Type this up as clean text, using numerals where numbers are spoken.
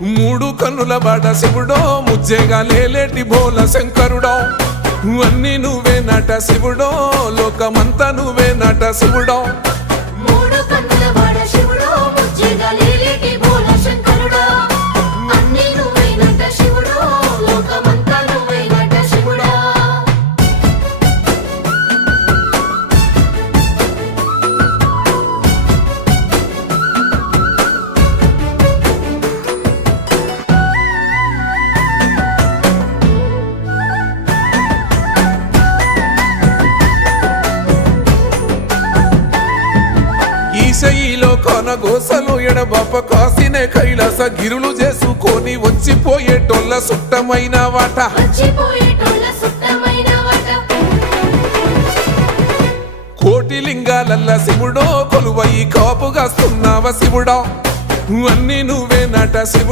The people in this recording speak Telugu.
మూడు కన్నుల బాట శివుడో ముజ్జేగా లేలేటి భోల శంకరుడో అన్ని నువ్వే నట శివుడో లోకమంతా నువ్వే నట శివుడో మూడు కన్నుల బాట శివుడో ముజ్జేగా లేలేటి భోల శంకరుడో అన్ని నువ్వే నట శివుడో లోకమంతా నువ్వే నట శివుడో ఈశయిలో కొనగోసలు ఎడబాప కాసినే కైలాస గిరులు చేసుకొని వచ్చిపోయేటోళ్ళ సుట్టమైన వాట వచ్చిపోయేటోళ్ళ సుత్తమైన వాట కోటి లింగాలల్ల శివుడో కొలువయి కాపుగాస్తున్నావ శివుడో అన్ని నువ్వే నట శివుడో